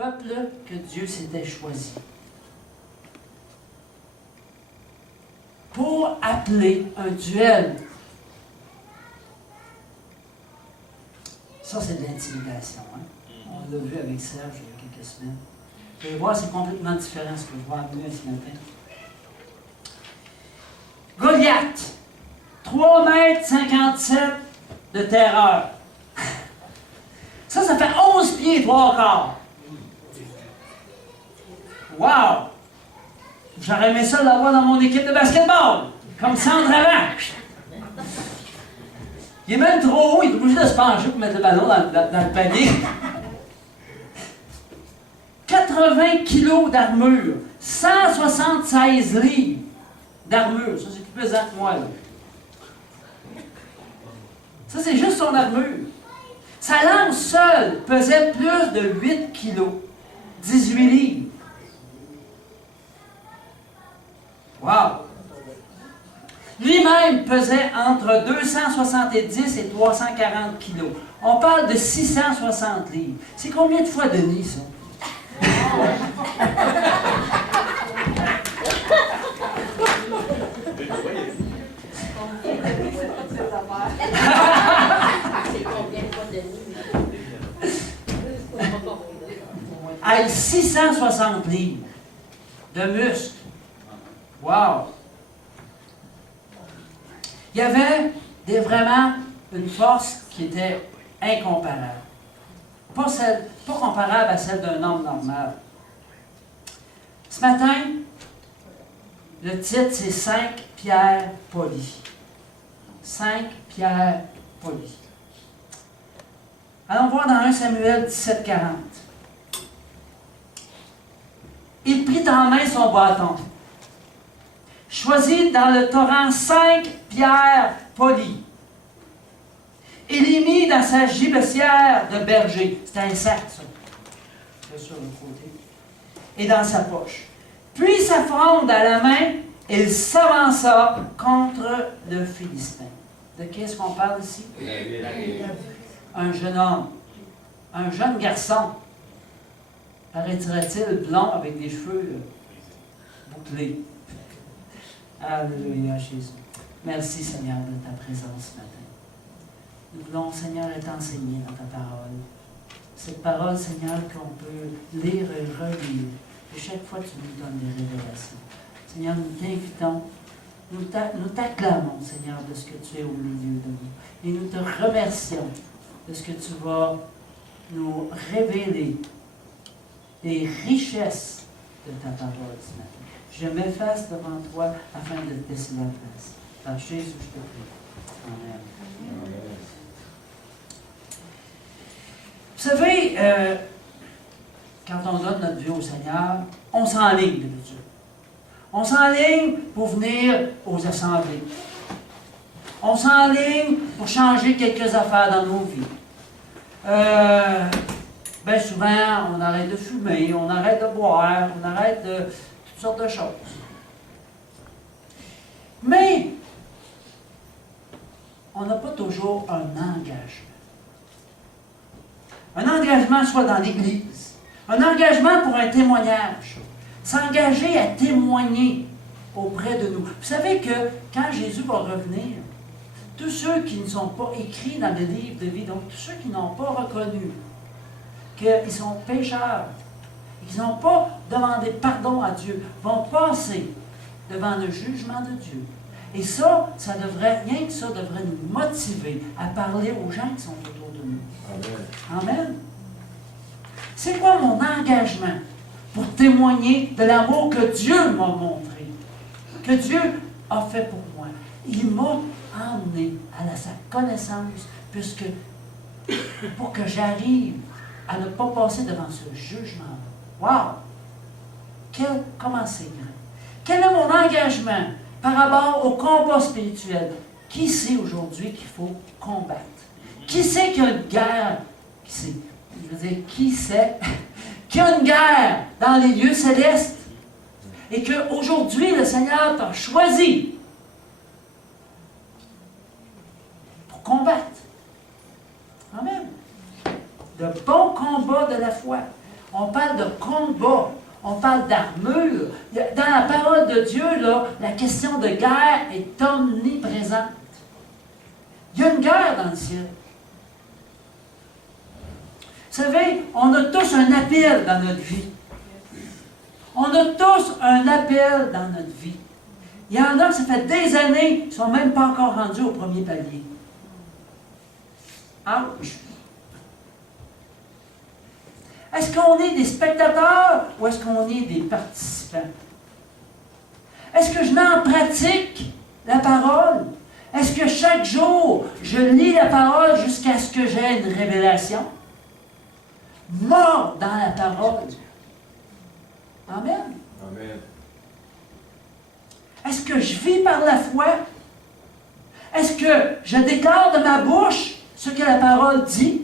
peuple que Dieu s'était choisi pour appeler un duel. Ça, c'est de l'intimidation. Hein? On l'a vu avec Serge il y a quelques semaines. Vous allez voir, c'est complètement différent ce que je vais amener ce matin. Goliath, 3,57 m de terreur. Ça fait 11 pieds 3 quarts. Wow! J'aurais aimé ça l'avoir dans mon équipe de basketball, comme centre avant. Il est même trop haut, il est obligé de se pencher pour mettre le ballon dans le panier. 80 kilos d'armure, 176 livres d'armure. Ça, c'est plus pesant que moi, là. Ça, c'est juste son armure. Sa lance seule pesait plus de 8 kilos, 18 livres. Wow! Lui-même pesait entre 270 et 340 kilos. On parle de 660 livres. C'est combien de fois Denis, ça? À 660 livres de muscles. Wow! Il y avait vraiment une force qui était incomparable. Pas comparable à celle d'un homme normal. Ce matin, le titre, c'est 5 pierres polies. 5 pierres polies. Allons voir dans 1 Samuel 17, 40. Il prit en main son bâton, choisit dans le torrent 5 pierres polies, et les mit dans sa gibecière de berger. C'était un sac, ça. C'est sur le côté. Et dans sa poche. Puis sa fronde à la main, il s'avança contre le Philistin. De qui est-ce qu'on parle ici? Un jeune homme. Un jeune garçon. Paraîtrait-il blond avec des cheveux bouclés. Alléluia, Jésus. Merci, Seigneur, de ta présence ce matin. Nous voulons, Seigneur, être enseignés dans ta parole. Cette parole, Seigneur, qu'on peut lire et relire. Et chaque fois, tu nous donnes des révélations. Seigneur, nous t'invitons, nous t'acclamons, Seigneur, de ce que tu es au milieu de nous. Et nous te remercions de ce que tu vas nous révéler des richesses de ta parole ce matin. Je m'efface devant toi afin de te laisser la place. Par Jésus, je te prie. Amen. Vous savez, quand on donne notre vie au Seigneur, on s'enligne d'habitude. On s'enligne pour venir aux assemblées. On s'enligne pour changer quelques affaires dans nos vies. Bien souvent, on arrête de fumer, on arrête de boire, on arrête de toutes sortes de choses. Mais, on n'a pas toujours un engagement. Un engagement soit dans l'Église, un engagement pour un témoignage, s'engager à témoigner auprès de nous. Vous savez que quand Jésus va revenir, tous ceux qui ne sont pas écrits dans le livre de vie, donc tous ceux qui n'ont pas reconnu qu'ils sont pécheurs, et qu'ils n'ont pas demandé pardon à Dieu, vont passer devant le jugement de Dieu. Et ça devrait, rien que ça, devrait nous motiver à parler aux gens qui sont autour de nous. Amen. Amen. C'est quoi mon engagement pour témoigner de l'amour que Dieu m'a montré, que Dieu a fait pour moi? Il m'a emmené à sa connaissance, puisque pour que j'arrive à ne pas passer devant ce jugement-là. Wow! Comment c'est grand? Quel est mon engagement par rapport au combat spirituel? Qui sait aujourd'hui qu'il faut combattre? Qui sait qu'il y a une guerre? Qui sait? Je veux dire, qui sait qu'il y a une guerre dans les lieux célestes? Et qu'aujourd'hui, le Seigneur t'a choisi pour combattre. Amen. Le bon combat de la foi. On parle de combat. On parle d'armure. Dans la parole de Dieu, là, la question de guerre est omniprésente. Il y a une guerre dans le ciel. Vous savez, on a tous un appel dans notre vie. On a tous un appel dans notre vie. Il y en a, ça fait des années, qui ne sont même pas encore rendus au premier palier. Ouch! Est-ce qu'on est des spectateurs ou est-ce qu'on est des participants? Est-ce que je mets en pratique la parole? Est-ce que chaque jour, je lis la parole jusqu'à ce que j'ai une révélation? Mort dans la parole. Amen. Amen. Est-ce que je vis par la foi? Est-ce que je déclare de ma bouche ce que la parole dit?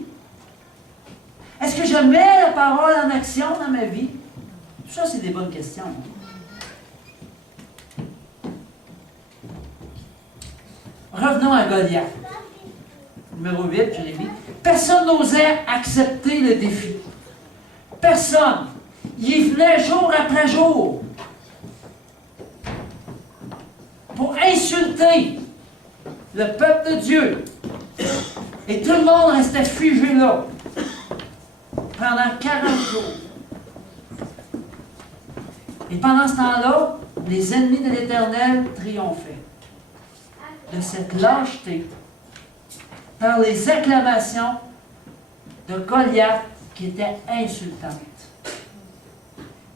Est-ce que je mets la parole en action dans ma vie? Tout ça, c'est des bonnes questions. Revenons à Goliath. Numéro 8, Jérémie. Personne n'osait accepter le défi. Personne. Il y venait jour après jour pour insulter le peuple de Dieu. Et tout le monde restait figé là pendant 40 jours. Et pendant ce temps-là, les ennemis de l'Éternel triomphaient de cette lâcheté par les acclamations de Goliath qui était insultante.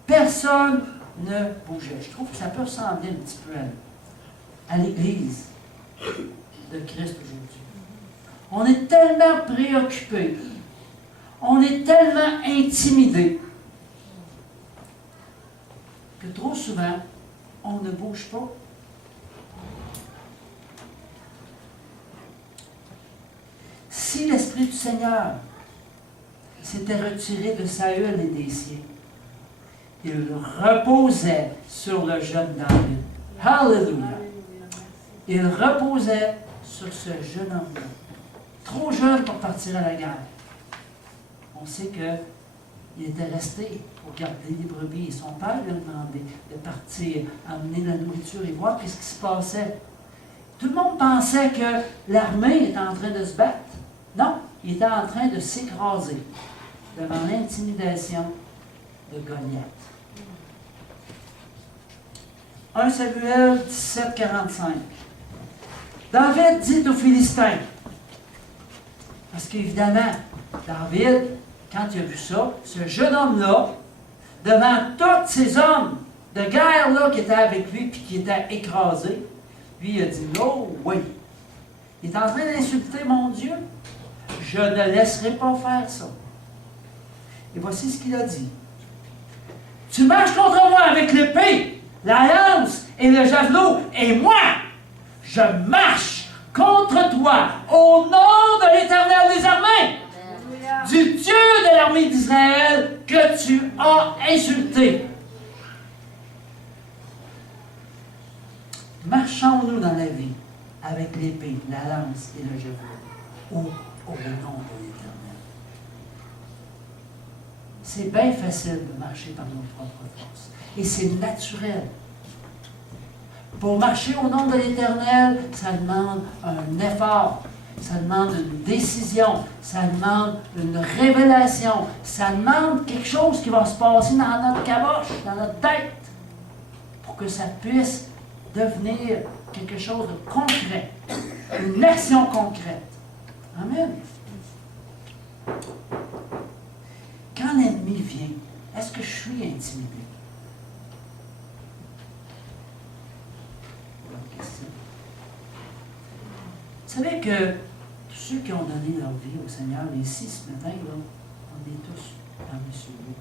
Personne ne bougeait. Je trouve que ça peut ressembler un petit peu à l'Église de Christ aujourd'hui. On est tellement préoccupé, on est tellement intimidé que trop souvent, on ne bouge pas. Si l'Esprit du Seigneur s'était retiré de Saül et des siens, il reposait sur le jeune David. Alléluia! Il reposait sur ce jeune homme-là. Trop jeune pour partir à la guerre. On sait qu'il était resté pour garder les brebis. Et son père lui a demandé de partir, amener la nourriture et voir ce qui se passait. Tout le monde pensait que l'armée était en train de se battre. Non, il était en train de s'écraser devant l'intimidation de Goliath. 1 Samuel 17, 45. David dit aux Philistins, parce qu'évidemment, David, quand il a vu ça, ce jeune homme-là, devant tous ces hommes de guerre-là qui étaient avec lui et qui étaient écrasés, lui il a dit, oh oui, il est en train d'insulter mon Dieu, je ne laisserai pas faire ça. Et voici ce qu'il a dit. Tu marches contre moi avec l'épée, la lance et le javelot, et moi, je marche contre toi au nom de l'Éternel des armées, du Dieu de l'armée d'Israël que tu as insulté. Marchons-nous dans la vie avec l'épée, la lance et le javelot au nom de l'Éternel. C'est bien facile de marcher par nos propres forces. Et c'est naturel. Pour marcher au nom de l'Éternel, ça demande un effort, ça demande une décision, ça demande une révélation, ça demande quelque chose qui va se passer dans notre caboche, dans notre tête, pour que ça puisse devenir quelque chose de concret, une action concrète. Amen. Quand l'ennemi vient, est-ce que je suis intimidé? Vous savez que tous ceux qui ont donné leur vie au Seigneur, ici ce matin, là, on est tous parmi ceux-là.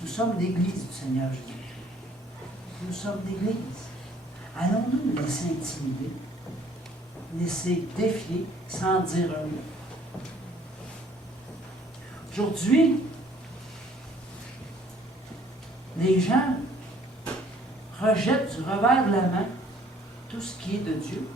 Nous sommes l'Église du Seigneur Jésus. Nous sommes l'Église. Allons-nous nous laisser intimider, laisser défier sans dire un mot? Aujourd'hui, les gens rejettent du revers de la main tout ce qui est de Dieu.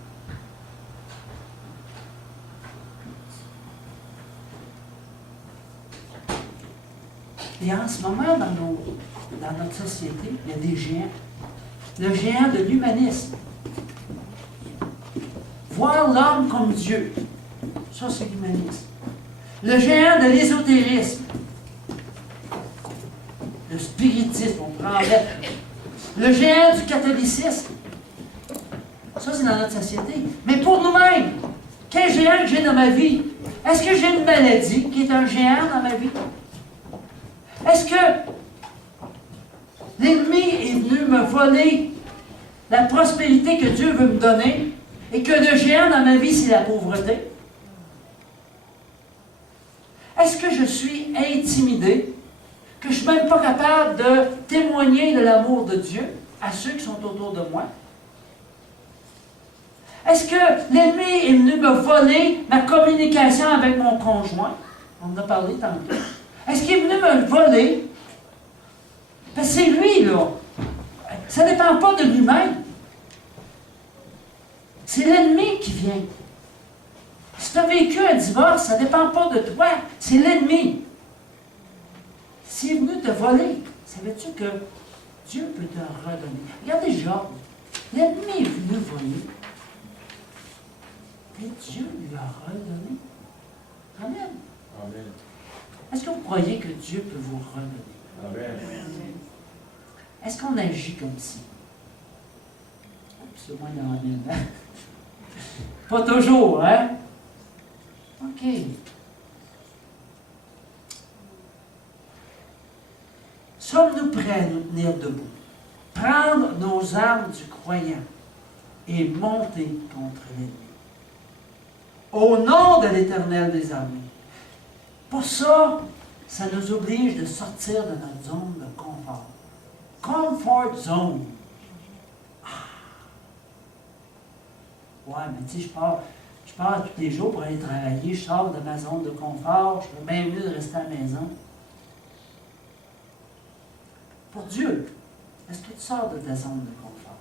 Et en ce moment, dans notre société, il y a des géants. Le géant de l'humanisme. Voir l'homme comme Dieu. Ça, c'est l'humanisme. Le géant de l'ésotérisme. Le spiritisme, on prend avec. Le géant du catholicisme. Ça, c'est dans notre société. Mais pour nous-mêmes, quel géant que j'ai dans ma vie? Est-ce que j'ai une maladie qui est un géant dans ma vie? Est-ce que l'ennemi est venu me voler la prospérité que Dieu veut me donner et que le géant dans ma vie, c'est la pauvreté? Est-ce que je suis intimidé, que je ne suis même pas capable de témoigner de l'amour de Dieu à ceux qui sont autour de moi? Est-ce que l'ennemi est venu me voler ma communication avec mon conjoint? On en a parlé tantôt. Est-ce qu'il est venu me voler? Parce que c'est lui, là. Ça ne dépend pas de lui-même. C'est l'ennemi qui vient. Si tu as vécu un divorce, ça ne dépend pas de toi. C'est l'ennemi. S'il est venu te voler, savais-tu que Dieu peut te redonner? Regardez Job. L'ennemi est venu voler. Et Dieu lui a redonné. Amen. Amen. Est-ce que vous croyez que Dieu peut vous redonner? Amen. Est-ce qu'on agit comme si? C'est moins d'amen. Hein? Pas toujours, hein? OK. Sommes-nous prêts à nous tenir debout? Prendre nos armes du croyant et monter contre l'ennemi. Au nom de l'Éternel des armées. Pour ça, ça nous oblige de sortir de notre zone de confort. Comfort zone. Ah. Ouais, mais tu sais, je pars tous les jours pour aller travailler, je sors de ma zone de confort, je serais bien mieux de rester à la maison. Pour Dieu, est-ce que tu sors de ta zone de confort?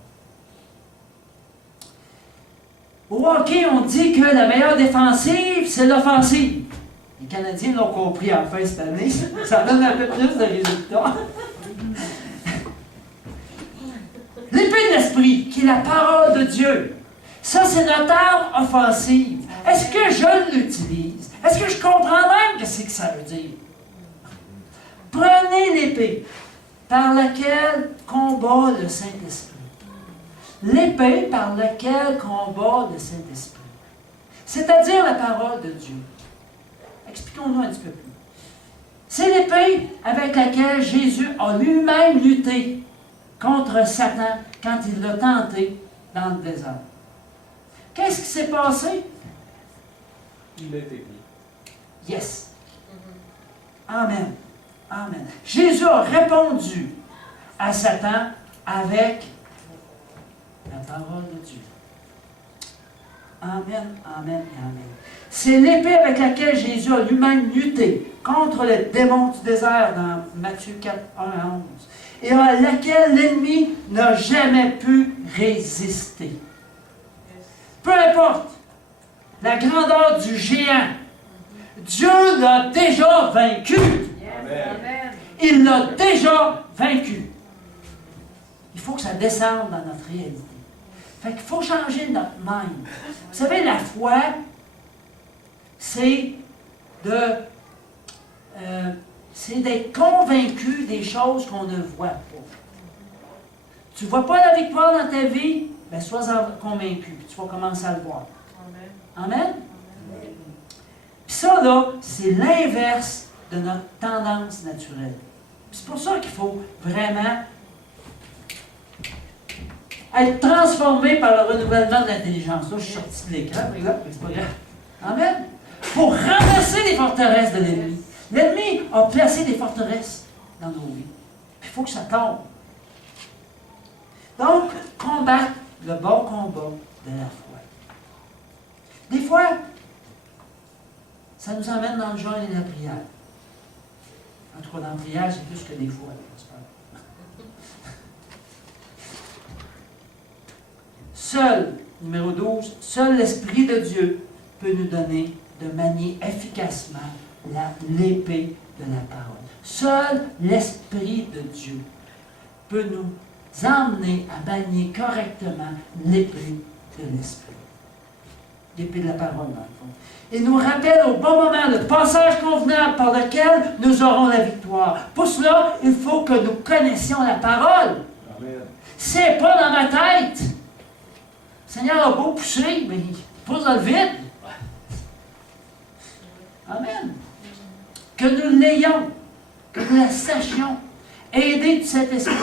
Au hockey, on dit que la meilleure défensive, c'est l'offensive. Les Canadiens l'ont compris enfin cette année. Ça donne un peu plus de résultats. L'épée de l'esprit, qui est la parole de Dieu. Ça, c'est notre arme offensive. Est-ce que je l'utilise? Est-ce que je comprends même ce que ça veut dire? Prenez l'épée par laquelle combat le Saint-Esprit. L'épée par laquelle combat le Saint-Esprit. C'est-à-dire la parole de Dieu. Expliquons-nous un petit peu plus. C'est l'épée avec laquelle Jésus a lui-même lutté contre Satan quand il l'a tenté dans le désert. Qu'est-ce qui s'est passé? Il a été pris. Yes. Amen. Amen. Jésus a répondu à Satan avec la parole de Dieu. Amen, amen et amen. C'est l'épée avec laquelle Jésus a lui-même lutté contre les démons du désert dans Matthieu 4, 1 à 11. Et à laquelle l'ennemi n'a jamais pu résister. Peu importe la grandeur du géant, Dieu l'a déjà vaincu. Amen. Il l'a déjà vaincu. Il faut que ça descende dans notre réalité. Fait qu'il faut changer notre mind. Vous savez, la foi, c'est d'être convaincu des choses qu'on ne voit pas. Tu ne vois pas la victoire dans ta vie, bien, sois convaincu, puis tu vas commencer à le voir. Amen? Amen? Puis ça, là, c'est l'inverse de notre tendance naturelle. C'est pour ça qu'il faut vraiment être transformé par le renouvellement de l'intelligence. Là, je suis sorti de l'écran, mais c'est pas grave. Amen? Pour ramasser les forteresses de l'ennemi. L'ennemi a placé des forteresses dans nos vies. Puis il faut que ça tombe. Donc, combattre le bon combat de la foi. Des fois, ça nous emmène dans le jeûne et la prière. En tout cas, dans la prière, c'est plus que des fois. Seul, numéro 12, seul l'Esprit de Dieu peut nous donner de manier efficacement l'épée de la parole. Seul l'Esprit de Dieu peut nous emmener à manier correctement l'épée de l'Esprit. L'épée de la parole, dans le fond. Et nous rappelle au bon moment le passage convenable par lequel nous aurons la victoire. Pour cela, il faut que nous connaissions la parole. Amen. C'est pas dans ma tête. Le Seigneur a beau pousser, mais il pousse dans le vide. Amen. Que nous l'ayons, que nous la sachions, aidés du Saint-Esprit.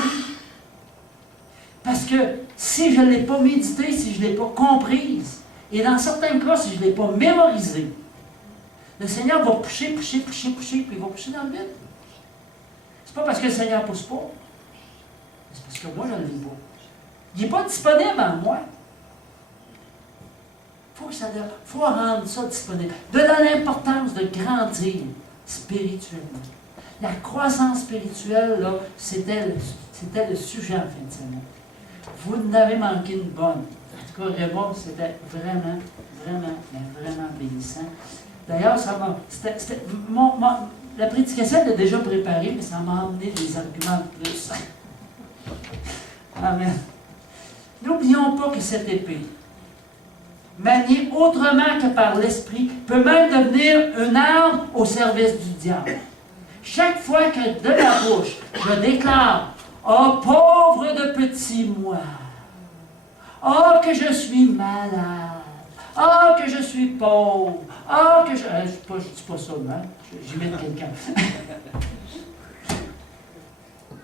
Parce que si je ne l'ai pas médité, si je ne l'ai pas comprise, et dans certains cas, si je ne l'ai pas mémorisé, le Seigneur va pousser, puis il va pousser dans le vide. C'est pas parce que le Seigneur ne pousse pas, c'est parce que moi, je ne l'ai pas. Il n'est pas disponible en moi. Il faut rendre ça disponible. De l'importance de grandir spirituellement. La croissance spirituelle, là, c'était le sujet en fin de semaine. Vous n'avez manqué une bonne. En tout cas, Raymond, c'était vraiment bénissant. D'ailleurs, la prédication était déjà préparée, mais ça m'a emmené des arguments de plus. Amen. N'oublions pas que cette épée, maniée autrement que par l'Esprit, peut même devenir une arme au service du diable. Chaque fois que de la bouche, je déclare « Oh, pauvre de petit moi! Oh, que je suis malade! Oh, que je suis pauvre! Oh, que je... je ne dis pas ça, hein? J'imite quelqu'un.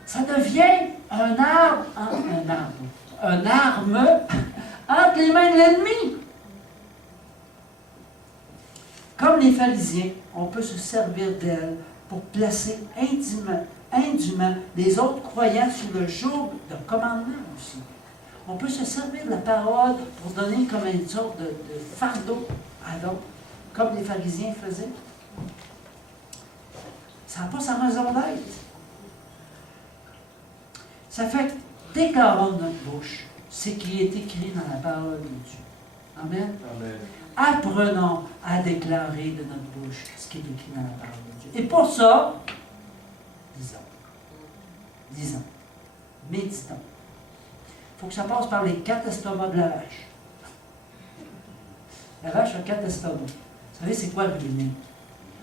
Ça devient un arme entre les mains de l'ennemi. Comme les pharisiens, on peut se servir d'elle pour placer indûment les autres croyants sous le joug de commandement aussi. On peut se servir de la parole pour donner comme une sorte de fardeau à d'autres, comme les pharisiens faisaient. Ça n'a pas sa raison d'être. Ça fait que déclarons de notre bouche ce qui est écrit dans la parole de Dieu. Amen. Amen. Apprenons à déclarer de notre bouche ce qui est écrit dans la parole de Dieu. Et pour ça, disons, méditons. Il faut que ça passe par les 4 estomacs de la vache. La vache a 4 estomacs. Vous savez, c'est quoi ruminer?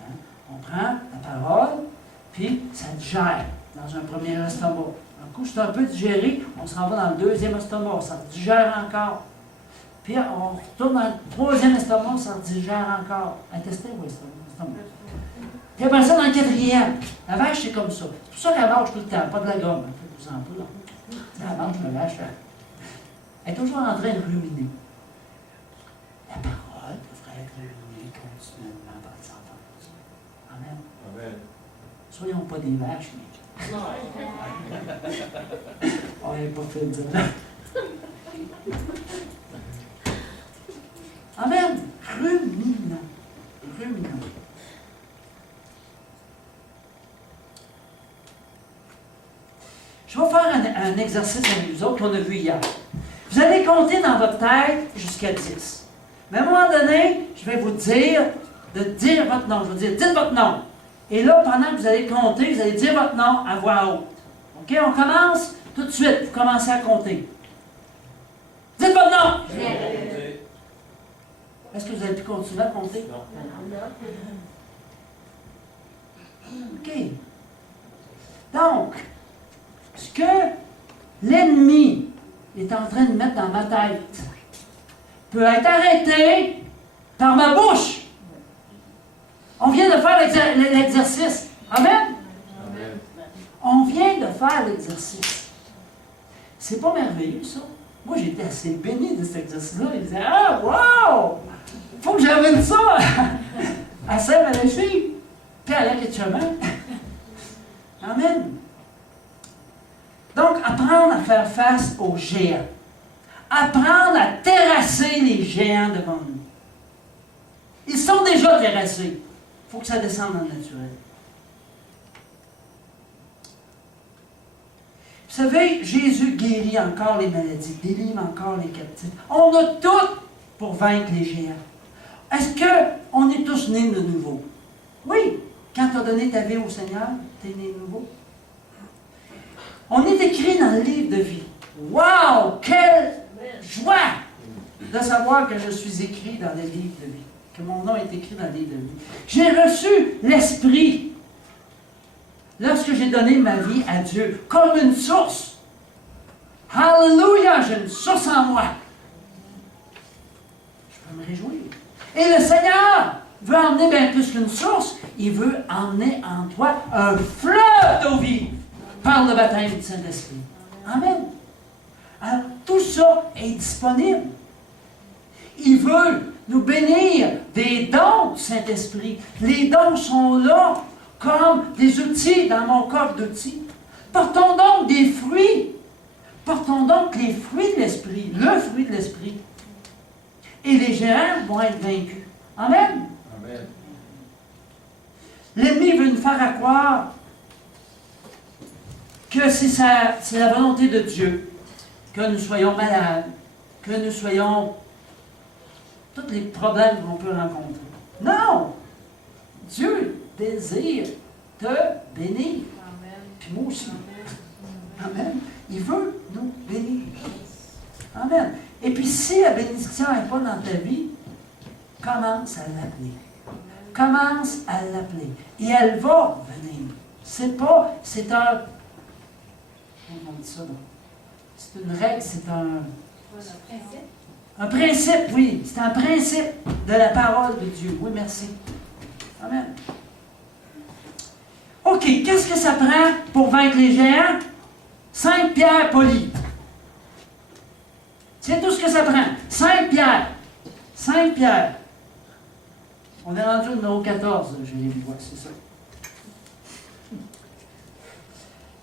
Hein? On prend la parole, puis ça digère dans un premier estomac. Un coup, c'est un peu digéré, on se renvoie dans le deuxième estomac, ça digère encore. Puis on retourne dans le troisième estomac, ça digère encore. Intestin ou estomac? Puis après ça, dans le quatrième. La vache, c'est comme ça. C'est pour ça qu'elle mange tout le temps, pas de la gomme. Faites-vous en peu. Elle mange la vache. Elle est toujours en train de ruminer. La parole devrait être ruminée continuellement par les enfants. Amen. Amen. Soyons pas des vaches, mais... On n'est pas fait de dire. Amen. Ruminons. Je vais faire un exercice avec vous autres qu'on a vu hier. Vous allez compter dans votre tête jusqu'à 10. Mais à un moment donné, je vais vous dire de dire votre nom. Je vais vous dire, dites votre nom. Et là, pendant que vous allez compter, vous allez dire votre nom à voix haute. OK? On commence tout de suite. Vous commencez à compter. Dites votre nom! Est-ce que vous avez pu continuer à compter? Non. OK. Donc, ce que l'ennemi est en train de mettre dans ma tête peut être arrêté par ma bouche. On vient de faire l'exercice. Amen? Amen. On vient de faire l'exercice. C'est pas merveilleux, ça? Moi, j'étais assez béni de cet exercice-là. Il disait, ah, wow! Faut que j'amène ça à Saint-Maléchie. Puis à l'Arrêt-Chemin. Amen. Donc, apprendre à faire face aux géants. Apprendre à terrasser les géants devant nous. Ils sont déjà terrassés. Il faut que ça descende dans le naturel. Vous savez, Jésus guérit encore les maladies, délivre encore les captifs. On a tout pour vaincre les géants. Est-ce qu'on est tous nés de nouveau? Oui. quand tu as donné ta vie au Seigneur, tu es né de nouveau. On est écrit dans le livre de vie. Wow! Quelle joie de savoir que je suis écrit dans le livre de vie. Que mon nom est écrit dans le livre de vie. J'ai reçu l'Esprit lorsque j'ai donné ma vie à Dieu comme une source. Alléluia! J'ai une source en moi. Je peux me réjouir. Et le Seigneur veut emmener bien plus qu'une source. Il veut emmener en toi un fleuve d'eau vive par le baptême du Saint-Esprit. Amen. Alors, tout ça est disponible. Il veut nous bénir des dons du Saint-Esprit. Les dons sont là comme des outils dans mon coffre d'outils. Portons donc des fruits. Portons donc les fruits de l'Esprit, le fruit de l'Esprit. Et les géants vont être vaincus. Amen. Amen. L'ennemi veut nous faire croire que c'est la volonté de Dieu que nous soyons malades, que nous soyons tous les problèmes qu'on peut rencontrer. Non! Dieu désire te bénir. Amen. Puis moi aussi. Amen. Amen. Il veut nous bénir. Amen. Et puis si la bénédiction n'est pas dans ta vie, commence à l'appeler. Commence à l'appeler. Et elle va venir. C'est un... Comment on dit ça, donc? C'est une règle, c'est un principe, oui. C'est un principe de la parole de Dieu. Oui, merci. Amen. OK, qu'est-ce que ça prend pour vaincre les géants? 5 pierres polies. C'est tout ce que ça prend. 5 pierres. 5 pierres. On est rendu au numéro 14, je l'ai vu, c'est ça.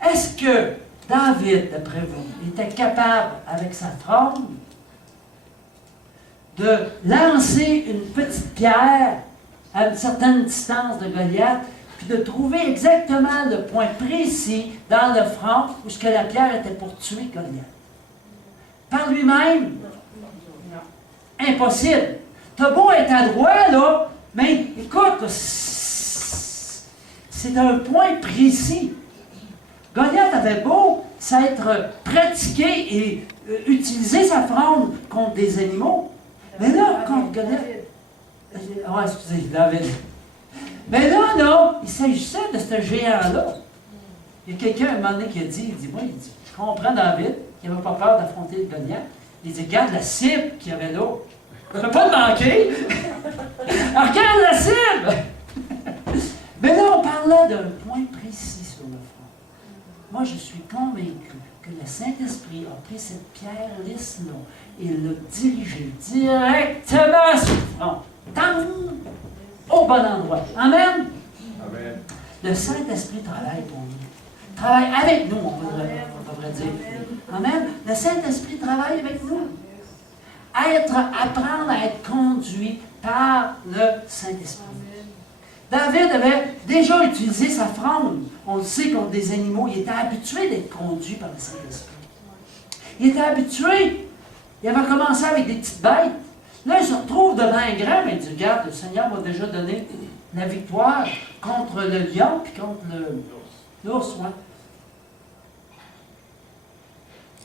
Est-ce que David, d'après vous, était capable, avec sa fronde, de lancer une petite pierre à une certaine distance de Goliath, puis de trouver exactement le point précis dans le front où ce que la pierre était pour tuer Goliath? Par lui-même? Impossible. T'as beau être adroit, là, mais écoute, c'est un point précis. Goliath avait beau s'être pratiqué et utiliser sa fronde contre des animaux, mais là, contre Goliath... Ah, excusez, David. Mais là, non, il s'agissait de ce géant-là. Il y a quelqu'un, à un moment donné, qui a dit, je comprends David, qui n'avait pas peur d'affronter Goliath. Il dit, regarde la cible qu'il y avait là. Je ne peux pas te manquer. Regarde la cible. Mais là, on parlait d'un point précis sur le front. Moi, je suis convaincu que le Saint-Esprit a pris cette pierre lisse-là et l'a dirigée directement sur le front. Au bon endroit. Amen? Amen. Le Saint-Esprit travaille pour nous. Travaille avec nous, on devrait dire. Amen? Le Saint-Esprit travaille avec nous. Apprendre à être conduit par le Saint-Esprit. David avait déjà utilisé sa fronde. On le sait contre des animaux. Il était habitué d'être conduit par le Saint-Esprit. Il était habitué. Il avait commencé avec des petites bêtes. Là, il se retrouve devant un grand, mais il dit, regarde, le Seigneur m'a déjà donné la victoire contre le lion puis contre l'ours. Ouais.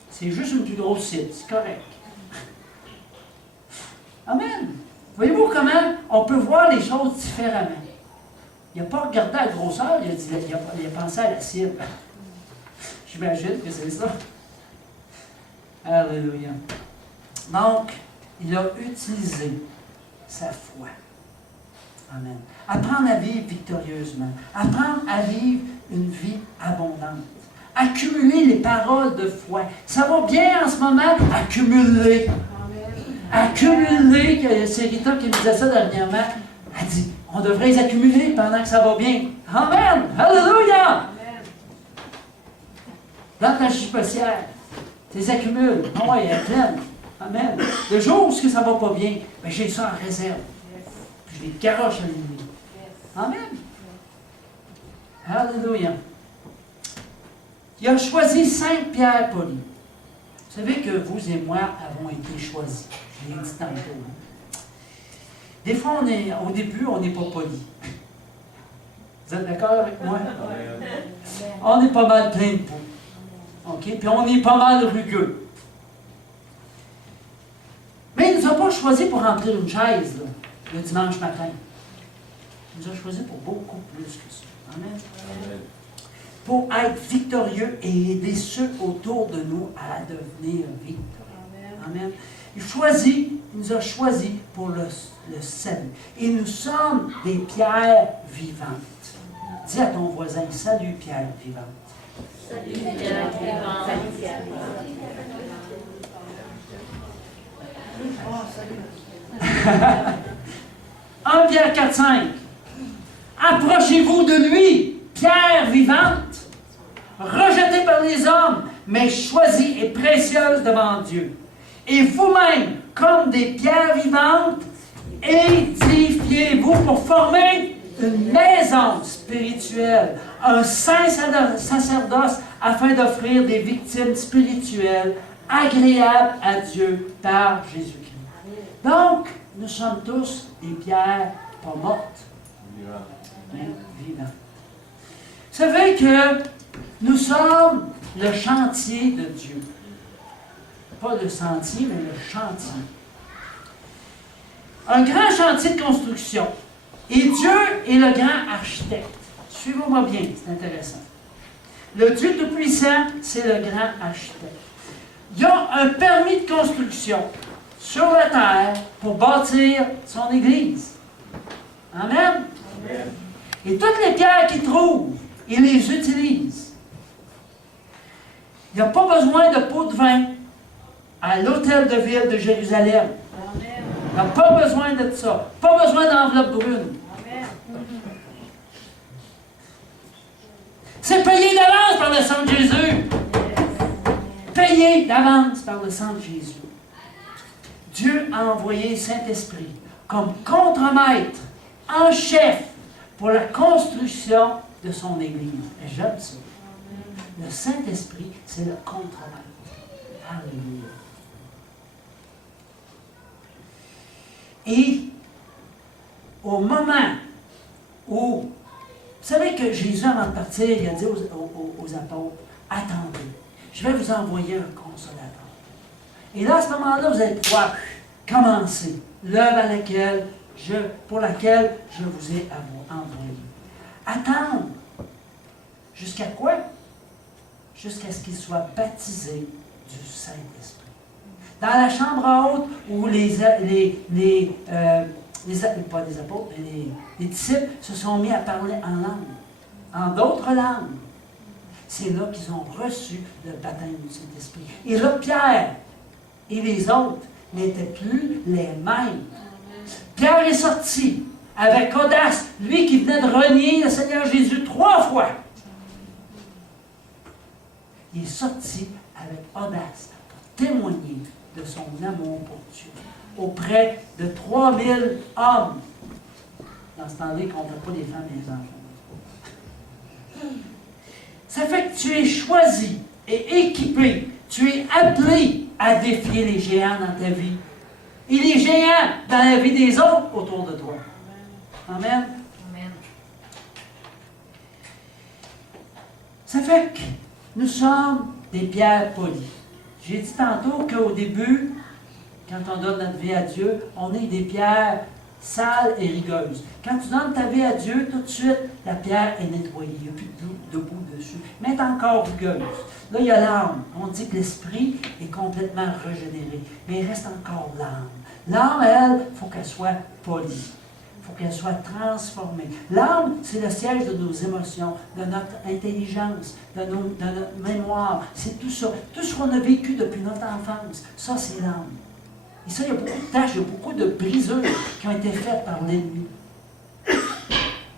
C'est juste une plus grosse cible, c'est correct. Amen. Voyez-vous comment on peut voir les choses différemment? Il n'a pas regardé à la grosseur, il a pensé à la cible. J'imagine que c'est ça. Alléluia. Donc, il a utilisé sa foi. Amen. Apprendre à vivre victorieusement. Apprendre à vivre une vie abondante. Accumuler les paroles de foi. Ça va bien en ce moment? Accumuler. Accumuler. C'est Rita qui me disait ça dernièrement. Elle dit, on devrait les accumuler pendant que ça va bien. Amen. Alléluia. Dans ta chipotière, tu les accumules. Ah oui, elle est pleine. Amen. Le jour où ça ne va pas bien, ben j'ai ça en réserve. Puis je les garoche à l'ennemi. Amen. Alléluia. Il a choisi 5 pierres polies. Vous savez que vous et moi avons été choisis. Je l'ai dit tantôt. Hein? Des fois, au début, on n'est pas polis. Vous Vous êtes d'accord avec moi? Amen. On est pas mal plein de poux. OK? Puis on est pas mal rugueux. Mais il ne nous a pas choisi pour remplir une chaise là, le dimanche matin. Il nous a choisi pour beaucoup plus que ça. Amen. Amen. Pour être victorieux et aider ceux autour de nous à devenir victorieux. Amen. Il nous a choisis pour le salut. Et nous sommes des pierres vivantes. Dis à ton voisin, salut pierre vivante. Salut, pierre vivante. 1 Pierre 4, 5. Approchez-vous de lui, pierre vivante, rejetée par les hommes, mais choisie et précieuse devant Dieu. Et vous-même, comme des pierres vivantes, édifiez-vous pour former une maison spirituelle, un saint sacerdoce, afin d'offrir des victimes spirituelles agréables à Dieu par Jésus-Christ. Donc, nous sommes tous des pierres pas mortes, mais vivantes. Vous savez que nous sommes le chantier de Dieu. Pas le sentier, mais le chantier. Un grand chantier de construction. Et Dieu est le grand architecte. Suivez-moi bien, c'est intéressant. Le Dieu Tout-Puissant, c'est le grand architecte. Il y a un permis de construction sur la terre pour bâtir son Église. Amen? Amen. Et toutes les pierres qu'il trouve, il les utilise. Il n'y a pas besoin de pot de vin à l'hôtel de ville de Jérusalem. Il n'y a pas besoin de ça. Pas besoin d'enveloppe brune. C'est payé d'avance par le sang de Jésus. Payé d'avance par le sang de Jésus. Dieu a envoyé Saint-Esprit comme contremaître en chef pour la construction de son Église. Et j'aime ça. Le Saint-Esprit, c'est le contremaître. Alléluia. Et au moment où, vous savez que Jésus, avant de partir, il a dit aux apôtres, attendez, je vais vous envoyer un consolateur. Et là, à ce moment-là, vous allez pouvoir commencer l'œuvre pour laquelle je vous ai envoyé. Attendre. Jusqu'à quoi? Jusqu'à ce qu'il soit baptisé du Saint-Esprit. Dans la chambre haute où pas les apôtres, mais les disciples se sont mis à parler en langue, en d'autres langues. C'est là qu'ils ont reçu le baptême du Saint-Esprit. Et là, Pierre et les autres n'étaient plus les mêmes. Pierre est sorti avec audace, lui qui venait de renier le Seigneur Jésus 3 fois. Il est sorti avec audace pour témoigner de son amour pour Dieu auprès de 3000 hommes. Dans ce temps-là, qu'on ne fait pas les femmes et les enfants. Ça fait que tu es choisi et équipé. Tu es appelé à défier les géants dans ta vie. Et les géants dans la vie des autres autour de toi. Amen. Amen. Ça fait que nous sommes des pierres polies. J'ai dit tantôt qu'au début, quand on donne notre vie à Dieu, on est des pierres sales et rigueuses. Quand tu donnes ta vie à Dieu, tout de suite, la pierre est nettoyée. Il n'y a plus de boue dessus. Mais elle est encore rugueuse. Là, il y a l'âme. On dit que l'esprit est complètement régénéré. Mais il reste encore l'âme. L'âme, elle, il faut qu'elle soit polie. Il faut qu'elle soit transformée. L'âme, c'est le siège de nos émotions, de notre intelligence, de notre mémoire. C'est tout ça. Tout ce qu'on a vécu depuis notre enfance, ça, c'est l'âme. Et ça, il y a beaucoup de tâches, il y a beaucoup de brisures qui ont été faites par l'ennemi.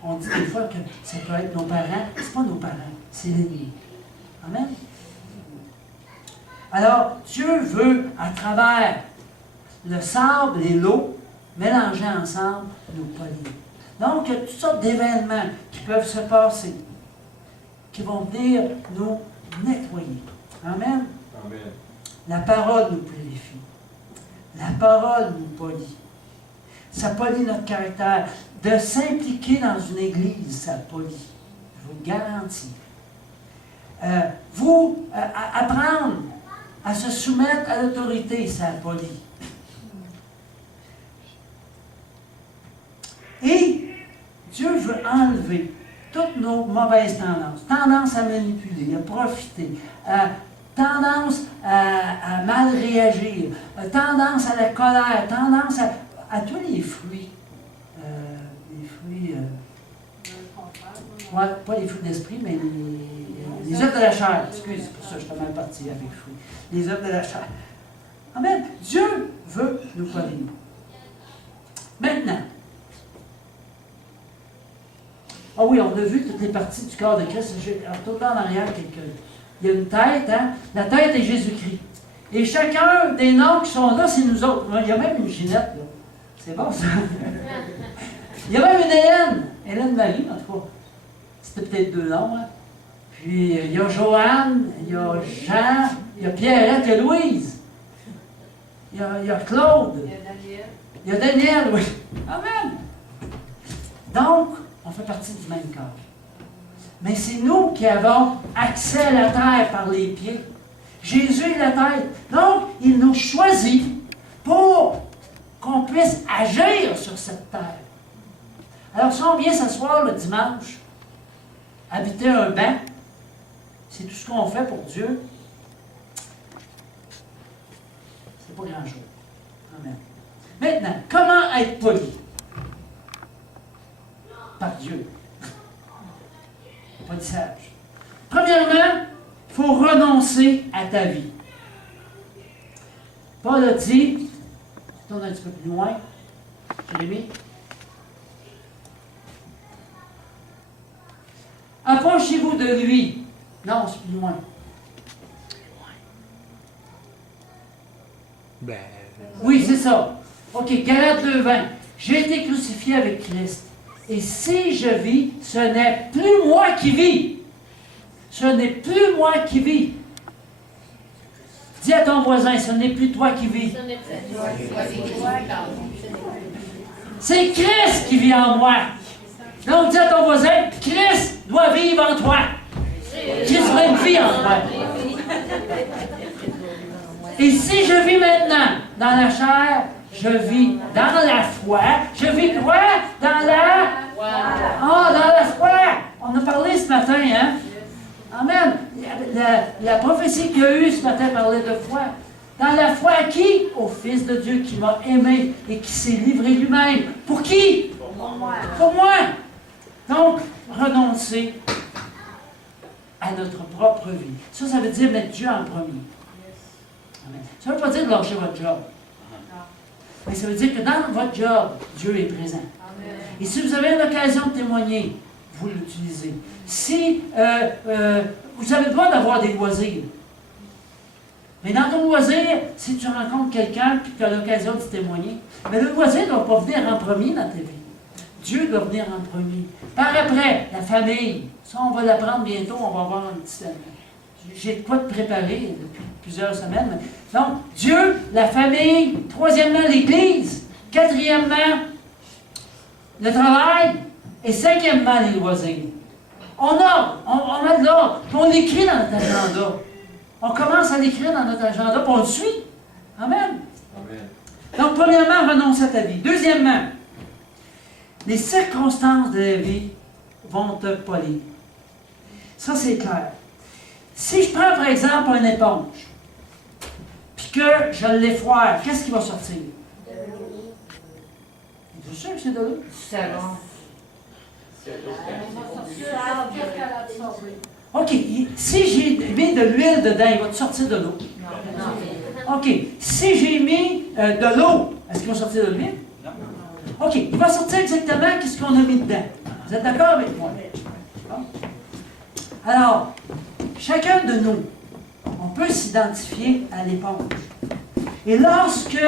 On dit des fois que ça peut être nos parents. Ce n'est pas nos parents, c'est l'ennemi. Amen? Alors, Dieu veut, à travers le sable et l'eau, mélangés ensemble, nous polir. Donc, il y a toutes sortes d'événements qui peuvent se passer, qui vont venir nous nettoyer. Amen? Amen. La parole nous purifie. La parole nous polie. Vous Ça polie notre caractère. De s'impliquer dans une église, ça polie. Je vous le garantis. Apprendre à se soumettre à l'autorité, ça polie. Et Dieu veut enlever toutes nos mauvaises tendances. Tendance à manipuler, à profiter, tendance à mal réagir, tendance à la colère, tendance à tous les fruits. Ouais, pas les fruits de l'esprit, mais les œuvres de la chair. Excuse, c'est pour ça que je suis mal parti avec fruits. Les œuvres de la chair. Amen. Dieu veut nous polir. Maintenant, ah oui, on a vu toutes les parties du corps de Christ. Retournons en arrière quelques. Il y a une tête, hein? La tête est Jésus-Christ. Et chacun des noms qui sont là, c'est nous autres. Il y a même une Ginette, là. C'est bon, ça? Il y a même une Hélène Marie, en tout cas. C'était peut-être 2 noms, hein? Puis il y a Joanne, il y a Jean, il y a Pierrette, il y a Louise. Il y a Claude. Il y a Daniel, oui. Amen. Donc, on fait partie du même corps. Mais c'est nous qui avons accès à la terre par les pieds. Jésus est la tête. Donc, il nous choisit pour qu'on puisse agir sur cette terre. Alors, si on vient s'asseoir le dimanche, habiter un banc, c'est tout ce qu'on fait pour Dieu, c'est pas grand-chose. Amen. Maintenant, comment être poli? Par Dieu. Polissage. Premièrement, il faut renoncer à ta vie. Paul a dit, je tourne un petit peu plus loin, Jérémie. Approchez-vous de lui. Non, c'est plus loin. Oui, c'est ça. OK, Galates 2:20. J'ai été crucifié avec Christ. Et si je vis, ce n'est plus moi qui vis. Ce n'est plus moi qui vis. Dis à ton voisin, ce n'est plus toi qui vis. C'est Christ qui vit en moi. Donc dis à ton voisin, Christ doit vivre en toi. Christ même vit en toi. Et si je vis maintenant dans la chair, je vis dans la foi. Je vis quoi? Dans la... Ah, dans la foi. On a parlé ce matin, hein? Amen. La prophétie qu'il y a eu ce matin parlait de foi. Dans la foi à qui? Au Fils de Dieu qui m'a aimé et qui s'est livré lui-même. Pour qui? Pour moi. Pour moi. Donc, renoncer à notre propre vie. Ça veut dire mettre Dieu en premier. Amen. Ça ne veut pas dire de lâcher votre job. Mais ça veut dire que dans votre job, Dieu est présent. Amen. Et si vous avez une occasion de témoigner, vous l'utilisez. Si vous avez le droit d'avoir des loisirs, mais dans ton loisir, si tu rencontres quelqu'un et que tu as l'occasion de témoigner, mais le loisir ne doit pas venir en premier dans ta vie. Dieu doit venir en premier. Par après, la famille. Ça, on va l'apprendre bientôt. On va avoir un petit... J'ai de quoi te préparer depuis plusieurs semaines. Donc, Dieu, la famille. Troisièmement, l'Église. Quatrièmement, le travail. Et cinquièmement, les loisirs. On met de l'ordre. Puis on l'écrit dans notre agenda. On commence à l'écrire dans notre agenda, puis on le suit. Amen. Amen. Donc, premièrement, renonce à ta vie. Deuxièmement, les circonstances de la vie vont te polir. Ça, c'est clair. Si je prends, par exemple, une éponge, puis que je l'effoire, qu'est-ce qui va sortir? De l'eau. Êtes-vous sûr que c'est de l'eau? OK. Si j'ai mis de l'huile dedans, il va te sortir de l'eau? Non. OK. Si j'ai mis de l'eau, est-ce qu'il va sortir de l'huile? OK, il va sortir exactement ce qu'on a mis dedans. Vous êtes d'accord avec moi? Bon. Alors, chacun de nous, on peut s'identifier à l'éponge. Et lorsque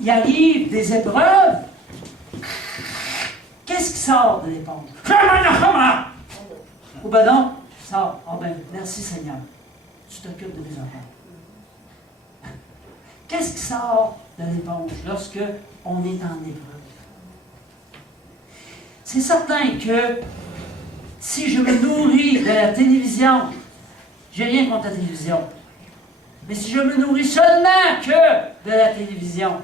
il arrive des épreuves, qu'est-ce qui sort de l'éponge? Ou ben non, sort. Ah ben, merci Seigneur. Tu t'occupes de mes enfants. Qu'est-ce qui sort de l'éponge lorsque on est en épreuve? C'est certain que si je me nourris de la télévision, j'ai rien contre la télévision. Mais si je me nourris seulement que de la télévision,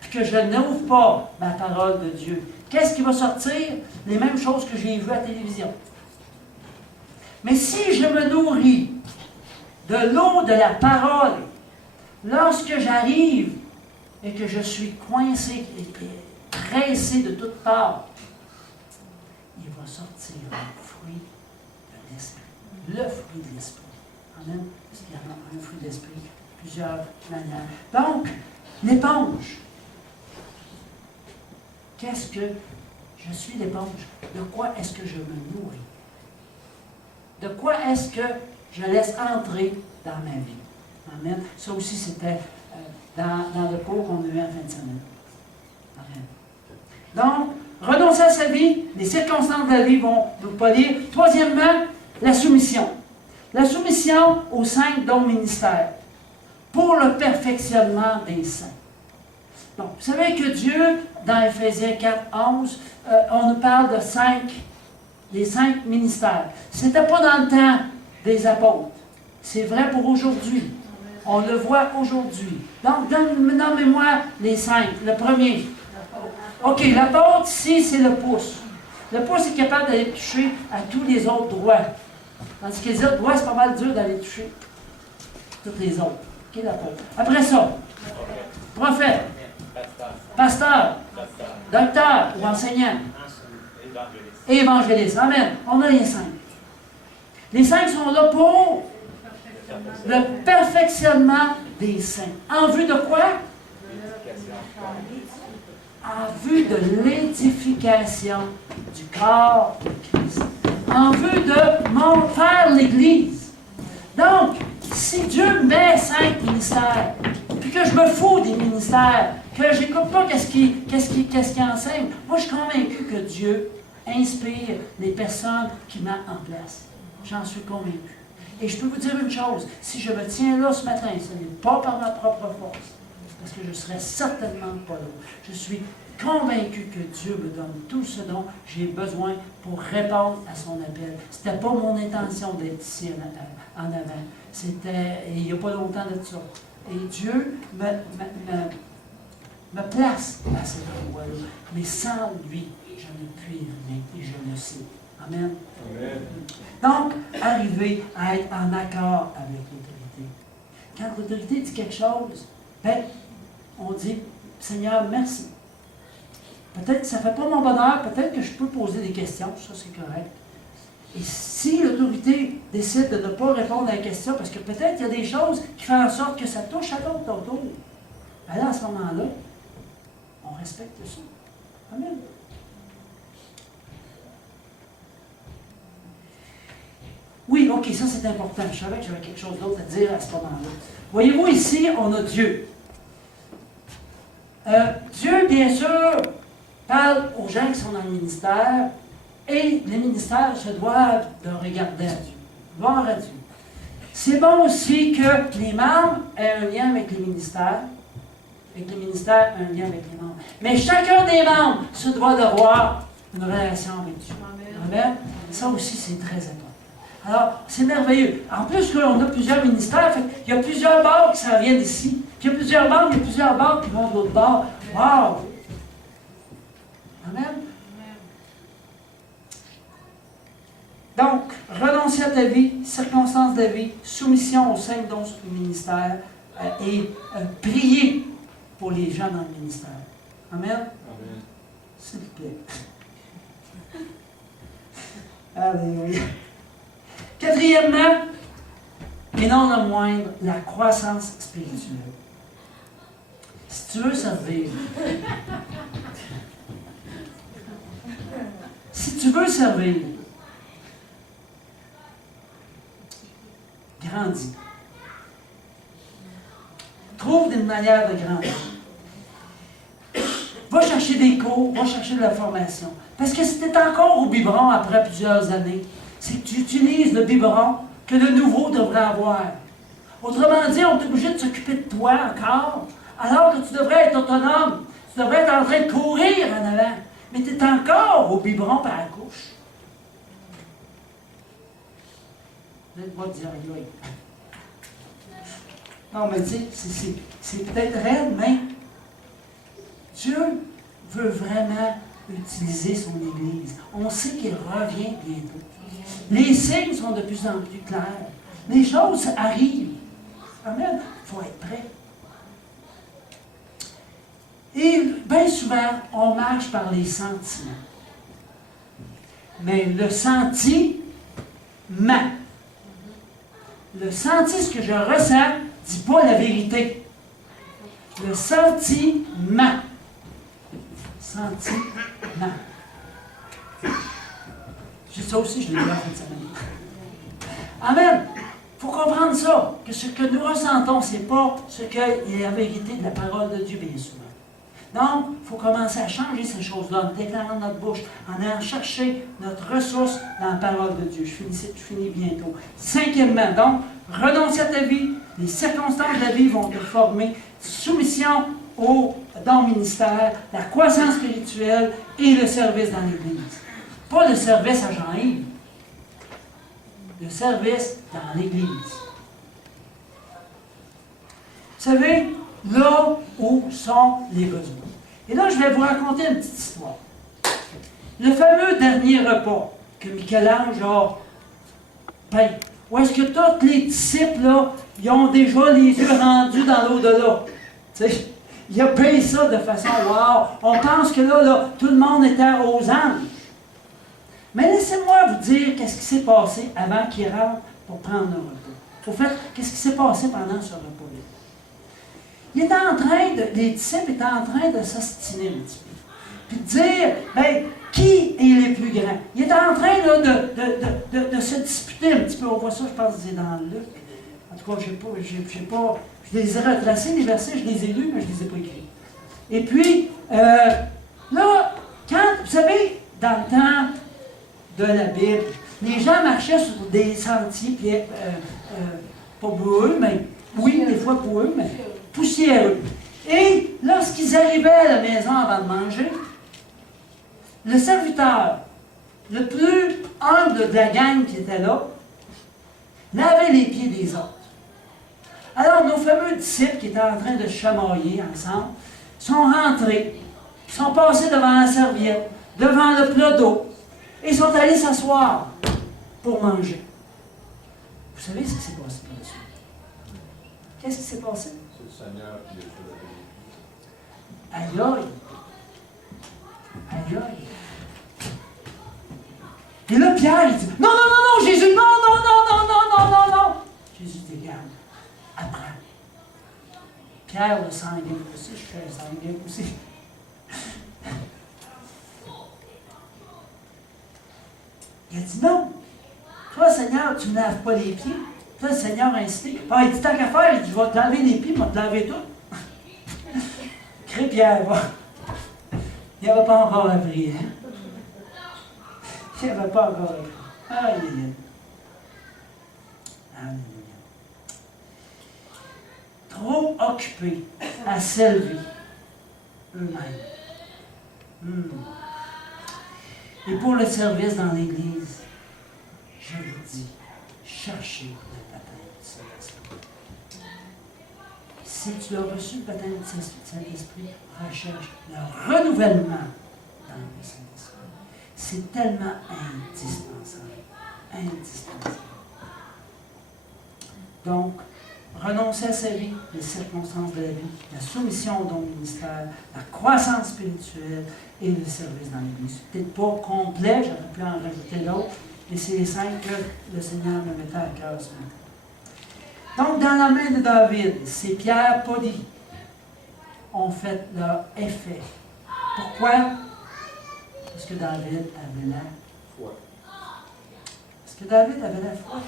puis que je n'ouvre pas ma parole de Dieu, qu'est-ce qui va sortir? Les mêmes choses que j'ai vues à la télévision. Mais si je me nourris de l'eau de la parole, lorsque j'arrive et que je suis coincé et pressé de toutes parts, il va sortir le fruit de l'esprit. Le fruit de l'esprit. Amen. Parce qu'il y a un fruit de l'esprit, plusieurs manières. Donc, l'éponge. Qu'est-ce que je suis l'éponge? De quoi est-ce que je me nourris? De quoi est-ce que je laisse entrer dans ma vie? Amen. Ça aussi, c'était dans le cours qu'on a eu en fin de semaine. Amen. Donc, renoncer à sa vie, les circonstances de la vie vont nous polir. Troisièmement, la soumission. La soumission aux 5 dons ministères pour le perfectionnement des saints. Donc, vous savez que Dieu, dans Éphésiens 4, 11, on nous parle de les 5 ministères. Ce n'était pas dans le temps des apôtres. C'est vrai pour aujourd'hui. On le voit aujourd'hui. Donc, nommez-moi les 5. Le premier. OK, l'apôtre, ici, c'est le pouce. Le pouce est capable d'aller toucher à tous les autres droits. Tandis que les autres droits, c'est pas mal dur d'aller toucher tous les autres. OK, l'apôtre. Après ça, prophète, pasteur, docteur ou enseignant, évangéliste. Amen. On a les 5. Les 5 sont là pour le perfectionnement des saints. En vue de quoi? En vue de l'édification du corps de Christ. En vue de faire l'Église. Donc, si Dieu met 5 ministères, puis que je me fous des ministères, que je n'écoute pas qu'est-ce qu'il enseigne, moi je suis convaincu que Dieu inspire les personnes qu'il met en place. J'en suis convaincu. Et je peux vous dire une chose, si je me tiens là ce matin, ce n'est pas par ma propre force, parce que je ne serais certainement pas là. Je suis convaincu que Dieu me donne tout ce dont j'ai besoin pour répondre à son appel. Ce n'était pas mon intention d'être ici en avant. C'était, il n'y a pas longtemps de ça. Et Dieu me place à cet endroit-là. Mais sans lui, je ne puis rien et je le sais. Amen. Amen. Donc, arriver à être en accord avec l'autorité. Quand l'autorité dit quelque chose, ben, on dit, Seigneur, merci. Peut-être que ça ne fait pas mon bonheur, peut-être que je peux poser des questions, ça c'est correct. Et si l'autorité décide de ne pas répondre à la question, parce que peut-être qu'il y a des choses qui font en sorte que ça touche à l'autre autour, ben là, à ce moment-là, on respecte ça. Amen. Oui, ok, ça c'est important. Je savais que j'avais quelque chose d'autre à dire à ce moment-là. Voyez-vous, ici, on a Dieu. Dieu, bien sûr, parle aux gens qui sont dans le ministère, et les ministères se doivent de regarder à Dieu, voir à Dieu. C'est bon aussi que les membres aient un lien avec les ministères, et que les ministères aient un lien avec les membres. Mais chacun des membres se doit d'avoir une relation avec Dieu. Amen. Ça aussi, c'est très important. Alors, c'est merveilleux. En plus, on a plusieurs ministères, il y a plusieurs bords qui s'en viennent ici. Puis il y a plusieurs bords, il y a plusieurs bords qui vont de l'autre bord. Wow! Amen. Donc, renoncer à ta vie, circonstances de vie, soumission aux 5 dons du ministère et prier pour les gens dans le ministère. Amen. Amen. S'il vous plaît. Alléluia. Quatrièmement, et non le moindre, la croissance spirituelle. Si tu veux servir, grandis. Trouve une manière de grandir. Va chercher des cours, va chercher de la formation. Parce que si tu es encore au biberon après plusieurs années, c'est que tu utilises le biberon que le nouveau devrait avoir. Autrement dit, on est obligé de s'occuper de toi encore, alors que tu devrais être autonome. Tu devrais être en train de courir en avant. mais tu es encore au biberon par la couche. Laisse-moi te dire, aïe. Non, mais tu sais, c'est peut-être raide, mais Dieu veut vraiment utiliser son Église. On sait qu'il revient bientôt. Les signes sont de plus en plus clairs. Les choses arrivent. Amen. Il faut être prêt. Et bien souvent, on marche par les sentiments. Mais le sentiment, le senti, ce que je ressens, ne dit pas la vérité. Le sentiment. Sentiment. Ça aussi, je l'ai vu en fin de semaine. Amen. Il faut comprendre ça, que ce que nous ressentons, ce n'est pas ce qu'est la vérité de la parole de Dieu, bien souvent. Donc, il faut commencer à changer ces choses-là, en déclarant notre bouche, en allant chercher notre ressource dans la parole de Dieu. Je finis bientôt. Cinquièmement, donc, renoncer à ta vie, les circonstances de la vie vont te former, soumission au don ministère, la croissance spirituelle et le service dans l'Église. Pas le service à Jean-Yves, le service dans l'Église. Vous savez, là où sont les besoins. Et là, je vais vous raconter une petite histoire. Le fameux dernier repas que Michel-Ange a peint, où est-ce que tous les disciples, là, ils ont déjà les yeux rendus dans l'au-delà. Tu sais, il a peint ça de façon wow. On pense que là, tout le monde était aux anges. Mais laissez-moi vous dire qu'est-ce qui s'est passé avant qu'il rentre pour prendre le repas. Au fait, qu'est-ce qui s'est passé pendant ce repas-là? Il était en train les disciples étaient en train de s'ostiner un petit peu. Puis de dire, bien, qui est les plus grands? Il était en train là, de se disputer un petit peu. On voit ça, je pense que c'est dans Luc. En tout cas, je les ai retracés, les versets, je les ai lus, mais je ne les ai pas écrits. Et puis, là, vous savez, dans le temps de la Bible, les gens marchaient sur des sentiers, puis, pas boueux, mais oui, des fois boueux, mais poussiéreux. Et lorsqu'ils arrivaient à la maison avant de manger, le serviteur, le plus humble de la gang qui était là, lavait les pieds des autres. Alors, nos fameux disciples qui étaient en train de se chamailler ensemble sont rentrés, sont passés devant la serviette, devant le plat d'eau, et sont allés s'asseoir pour manger. Vous savez ce qui s'est passé par la suite? Qu'est-ce qui s'est passé? C'est le Seigneur qui a fait la vérité. Aïe aïe! Aïe aïe! Et là, Pierre, il dit, non, non, non, non, Jésus, non, non, non, non, non, non, non, non. Jésus dit, regarde, apprends. Pierre, le sanguin aussi, je suis un sanguin aussi. Il a dit, non. Toi, Seigneur, tu ne me laves pas les pieds. Toi, le Seigneur a incité. Ah, il dit, tant qu'à faire, il dit, je vais te laver les pieds, je vais te laver tout. Crée Pierre, va. Il n'avait pas encore appris, hein? Il n'avait pas encore appris. Alléluia. Alléluia. Trop occupés à s'élever eux-mêmes. Et pour le service dans l'Église, je vous dis, cherchez le baptême du Saint-Esprit. Si tu as reçu le baptême du Saint-Esprit, recherche le renouvellement dans le Saint-Esprit. C'est tellement indispensable. Indispensable. Donc, renoncer à sa vie, les circonstances de la vie, la soumission au don ministère, la croissance spirituelle et le service dans l'Église. C'est peut-être pas complet, j'aurais pu en rajouter d'autres, mais c'est les 5 que le Seigneur me mettait à cœur ce matin. Donc, dans la main de David, ces pierres polies ont fait leur effet. Pourquoi? Parce que David avait la foi. Parce que David avait la foi.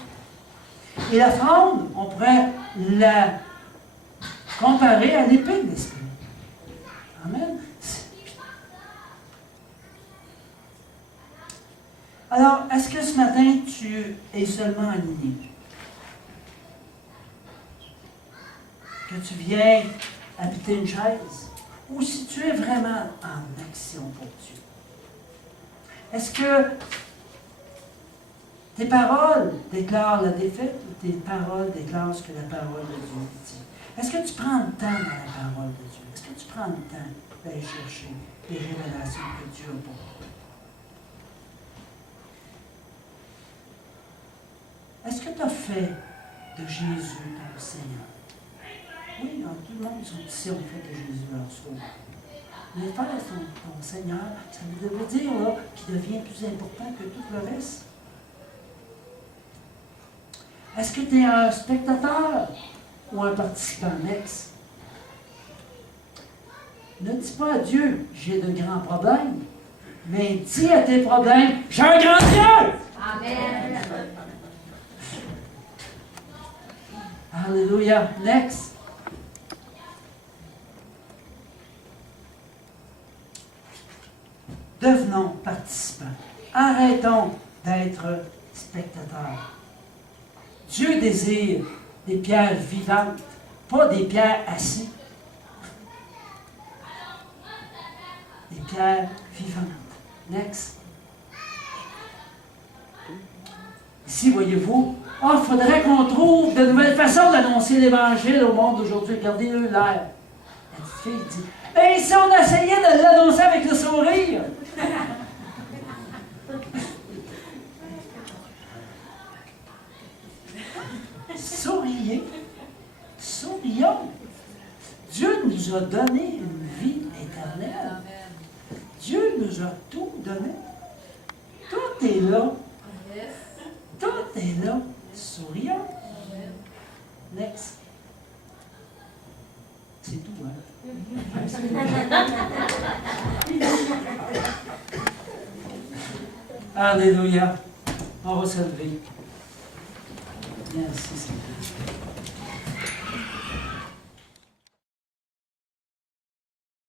Et la fronde, on pourrait la comparer à l'épée de l'Esprit. Amen. Alors, est-ce que ce matin, tu es seulement aligné? Que tu viens habiter une chaise? Ou si tu es vraiment en action pour Dieu? Est-ce que tes paroles déclarent la défaite ou tes paroles déclarent ce que la parole de Dieu dit? Est-ce que tu prends le temps dans la parole de Dieu? Est-ce que tu prends le temps d'aller chercher les révélations que Dieu a pour toi? Est-ce que tu as fait de Jésus ton Seigneur? Oui, tout le monde ici ont fait de Jésus leur sauveur. Mais faire ton Seigneur, ça veut dire qu'il devient plus important que tout le reste. Est-ce que tu es un spectateur ou un participant? Next. Ne dis pas à Dieu, j'ai de grands problèmes, mais dis à tes problèmes, j'ai un grand Dieu! Amen. Alléluia. Next. Devenons participants. Arrêtons d'être spectateurs. Dieu désire des pierres vivantes, pas des pierres assises. Des pierres vivantes. Next. Ici, voyez-vous, il faudrait qu'on trouve de nouvelles façons d'annoncer l'Évangile au monde d'aujourd'hui. Regardez-le l'air. La petite fille dit, et si on essayait de l'annoncer avec le sourire? Souriez. Sourions. Dieu nous a donné une vie éternelle. Dieu nous a tout donné. Tout est là. Tout est là. Sourions. Next. C'est tout, hein? Alléluia. On va se lever. Merci, Seigneur.